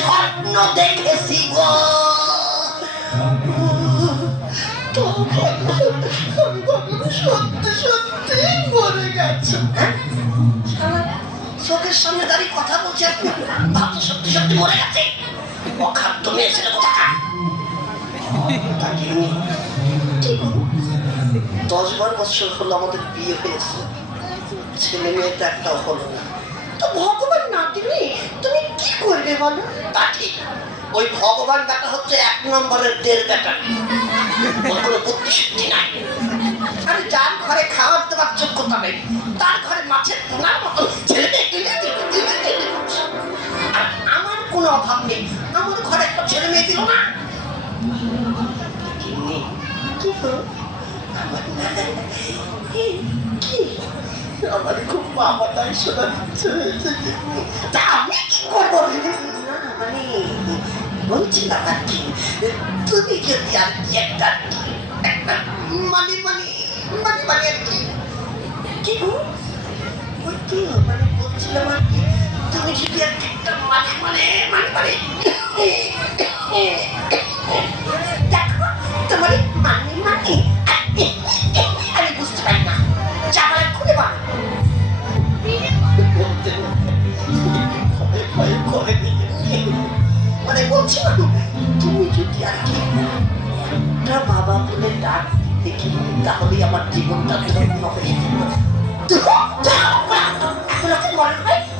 স্বপ্ন দেখেছি গো। সত্যি সত্যি মরে গেছে। চোখের সামনে দাঁড়িয়ে কথা বলছে, ভাবছো সত্যি সত্যি মরে গেছে? অখাদ্য মেয়ে ছেলে কোথাকার। 10-12 বছর হলো আমাদের বিয়ে হয়েছে, ছেলে মেয়ে তো একটাও হলো না। তো ভগবান না দিলে তুমি কি করবে বলো? তা ঠিক, ওই ভগবান দেখা হচ্ছে 1 নম্বরের দের বেটা, কোনো বুদ্ধি শুদ্ধি নাই। আরে যার ঘরে খাওয়ার দেওয়ার যোগ্যতা নেই, তার ঘরে মাছের পোনার মতো ছেলে মেয়ে আর আমার কোনো অভাব নেই, আমার ঘরে একটা ছেলে মেয়ে দিল না। আমার খুব বাবাটাই শোনা দিচ্ছে, আমি কি করবো? না মানে বলছিলাম আর কি, তুমি যদি আর কি একটা মানে মানে মানে মানে আর কি কি গো ওই তো মানে বলছিলাম আর কি, তুমি যদি আর একটা মানে মানে মানে মানে দেখো তোমার মানে মানে আমি বুঝতে পারি না, চাপালে খুলে পারো মানে বলছিলাম তুমি যদি আর কি একটা বাবা বলে ডাক দেখি, তাহলেই আমার জীবনটা ধন্য হয়ে যেত।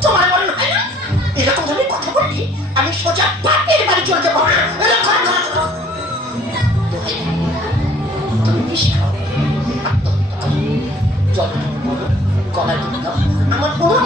তোমার মনে হয় না এরকম ধরনের কথা বললি আমি সোজা